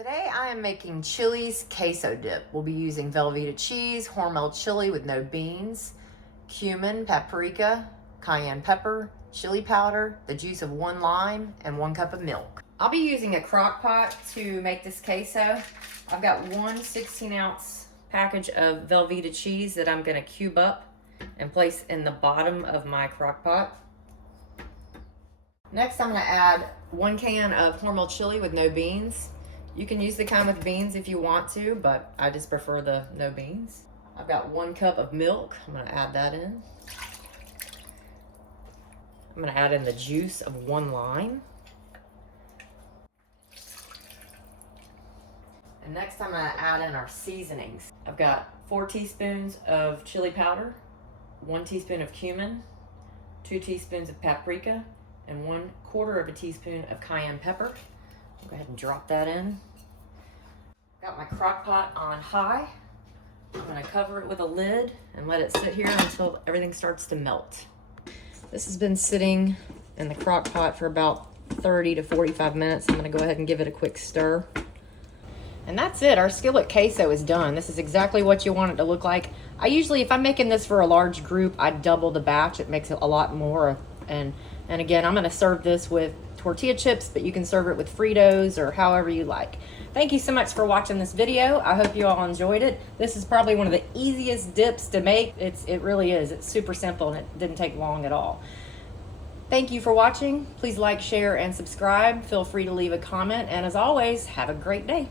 Today I am making Chili's queso dip. We'll be using Velveeta cheese, Hormel chili with no beans, cumin, paprika, cayenne pepper, chili powder, the juice of 1 lime, and 1 cup of milk. I'll be using a crock pot to make this queso. I've got one 16-ounce package of Velveeta cheese that I'm gonna cube up and place in the bottom of my crock pot. Next, I'm gonna add 1 can of Hormel chili with no beans. You can use the kind with beans if you want to, but I just prefer the no beans. I've got 1 cup of milk. I'm gonna add that in. I'm gonna add in the juice of 1 lime. And next I'm gonna add in our seasonings. I've got 4 teaspoons of chili powder, 1 teaspoon of cumin, 2 teaspoons of paprika, and 1/4 teaspoon of cayenne pepper. I'll go ahead and drop that in. Got my crock pot on high. I'm gonna cover it with a lid and let it sit here until everything starts to melt. This has been sitting in the crock pot for about 30 to 45 minutes. I'm gonna go ahead and give it a quick stir. And that's it, our skillet queso is done. This is exactly what you want it to look like. I usually, if I'm making this for a large group, I double the batch. It makes it a lot more. And again, I'm gonna serve this with tortilla chips, but you can serve it with Fritos or however you like. Thank you so much for watching this video. I hope you all enjoyed it. This is probably one of the easiest dips to make. It really is. It's super simple and it didn't take long at all. Thank you for watching. Please like, share, and subscribe. Feel free to leave a comment. And as always, have a great day.